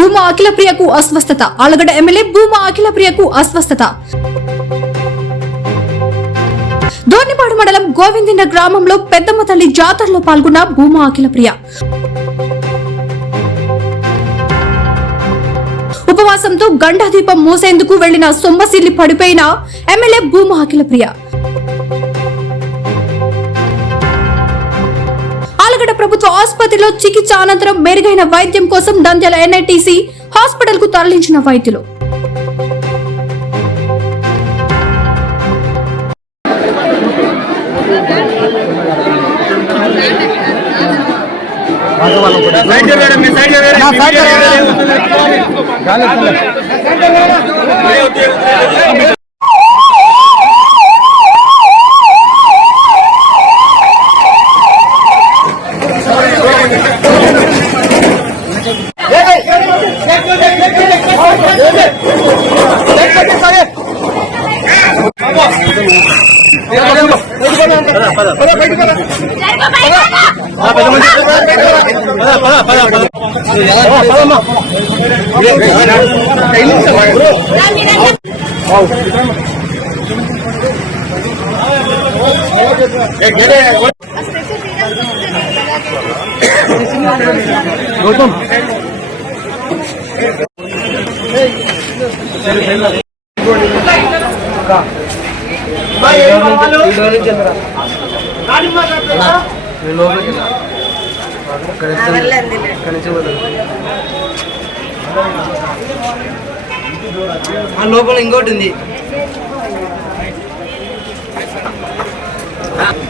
భూమా అఖిల ప్రియకు అస్వస్థత. ఆలగడ్డ ఎమ్మెల్యే భూమా అఖిల ప్రియకు అస్వస్థత. దోర్నిపాడు మండలం గోవిందిండ గ్రామంలో పెద్దమ్మ తల్లి జాతరలో పాల్గొన్న భూమా అఖిల ప్రియ ఉపవాసంతో గండాదీపం మూసేందుకు వెళ్ళిన సొమ్మసిల్లి పడిపోయిన ఎమ్మెల్యే భూమా అఖిల ప్రభుత్వ ఆసుపత్రిలో చికిత్స అనంతరం మెరుగైన వైద్యం కోసం దంద్యాల ఎన్ఐటిసి హాస్పిటల్కు తరలించిన వైద్యులు. పద సైడ్ వేరే మీ సైడ్ వేరే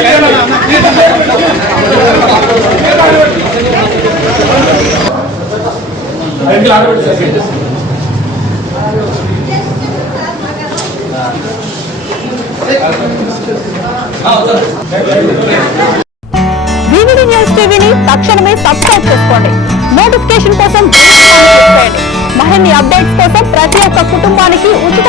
వేరే. గౌతమ్ ఆ లోపల ఇంకోటి ఉంది వివిడి న్యూస్ టీవీని తక్షణమే సబ్స్క్రైబ్ చేసుకోండి. నోటిఫికేషన్ కోసం బెల్ మరిన్ని అప్డేట్స్ కోసం ప్రతి ఒక్క కుటుంబానికి ఉచిత